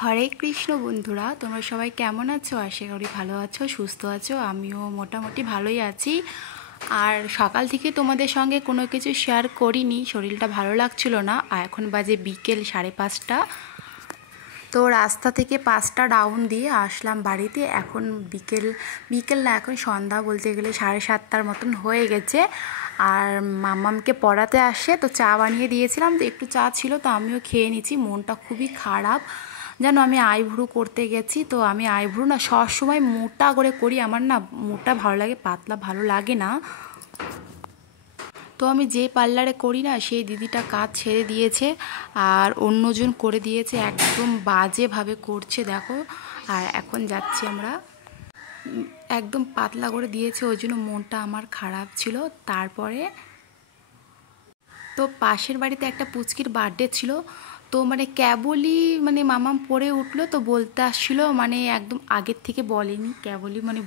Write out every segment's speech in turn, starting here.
হরে কৃষ্ণ বন্ধুরা, তোমরা সবাই কেমন আছো? আশা করি ভালো আছো, সুস্থ আছো। আমিও মোটামুটি ভালোই আছি। আর সকাল থেকে তোমাদের সঙ্গে কোনো কিছু শেয়ার করিনি, শরীরটা ভালো লাগছিল না। আর এখন বাজে বিকেল 5:30। তো রাস্তা থেকে 5টা ডাউন দিয়ে আসলাম বাড়িতে। এখন বিকেল বিকেল না, এখন সন্ধ্যা বলতে গেলে 7:30টার মতন হয়ে গেছে। আর মাম্মামকে পড়াতে আসে, তো চা বানিয়ে দিয়েছিলাম, তো একটু চা ছিল, তো আমিও খেয়ে নিচ্ছি। মনটা খুবই খারাপ জানো, আমি আইব্রু করতে গেছি। তো আমি আইব্রু না সবসময় মোটা করে করি, আমার না মোটা ভালো লাগে, পাতলা ভালো লাগে না। তো আমি যে পার্লারে করি না, সেই দিদিটা কাজ ছেড়ে দিয়েছে আর অন্যজন করে দিয়েছে, একদম বাজেভাবে করছে দেখো। আর এখন যাচ্ছি আমরা, একদম পাতলা করে দিয়েছে, ওই জন্য মনটা আমার খারাপ ছিল। তারপরে তো পাশের বাড়িতে একটা পুচকির বার্থডে ছিল, তো মানে কেবলই মানে মামাম পড়ে উঠলো, তো বলতে আসছিলো, মানে একদম আগের থেকে বলেনি, কেবলই মানে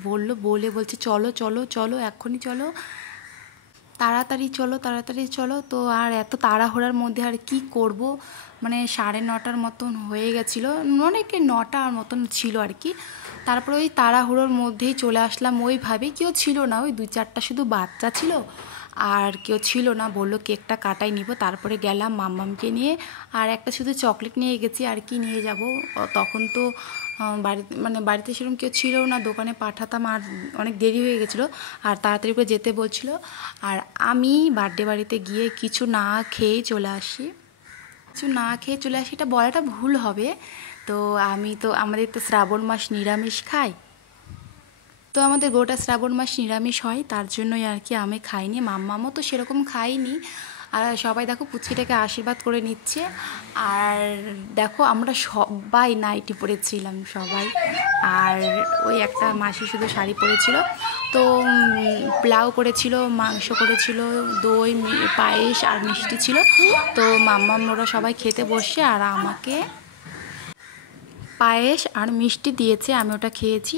বলছে চলো চলো চলো এক্ষুনি চলো, তাড়াতাড়ি চলো তাড়াতাড়ি চলো। তো আর এত তাড়াহুড়ার মধ্যে আর কি করব, মানে 9:30 মতন হয়ে গেছিলো, অনেকে 9টার মতন ছিল আর কি। তারপরে ওই তাড়াহুড়োর মধ্যেই চলে আসলাম। ওইভাবে কেউ ছিল না, ওই 2-4টা শুধু বাচ্চা ছিল, আর কেউ ছিল না। বললো কেকটা কাটাই নিব। তারপরে গেলাম মাম্মামকে নিয়ে, আর একটা শুধু চকলেট নিয়ে গেছি, আর কি নিয়ে যাব। তখন তো বাড়িতে সেরকম কেউ ছিল না, দোকানে পাঠাতাম, আর অনেক দেরি হয়ে গেছিলো, আর তাড়াতাড়ি করে যেতে বলছিল। আর আমি বার্থডে বাড়িতে গিয়ে কিছু না খেয়ে চলে আসি। এটা বলাটা ভুল হবে। তো আমাদের তো শ্রাবণ মাস নিরামিষ খাই, তো আমাদের গোটা শ্রাবণ মাস নিরামিষ হয়, তার জন্যই আর কি আমি খাইনি, মাম্মামও তো সেরকম খাইনি। আর সবাই দেখো পুচকিটাকে আশীর্বাদ করে নিচ্ছে। আর দেখো আমরা সবাই নাইটি পরেছিলাম সবাই, আর ওই একটা মাসি শুধু শাড়ি পরেছিল। তো পোলাও করেছিল, মাংস করেছিল, দই, পায়েস আর মিষ্টি ছিল। তো মাম্মাম ওরা সবাই খেতে বসে, আর আমাকে পায়েস আর মিষ্টি দিয়েছে, আমি ওটা খেয়েছি,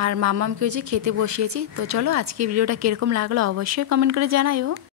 আর মাম্মামকে ওই যে খেতে বসিয়েছি। তো চলো, আজকে ভিডিওটা কীরকম লাগলো অবশ্যই কমেন্ট করে জানাইও।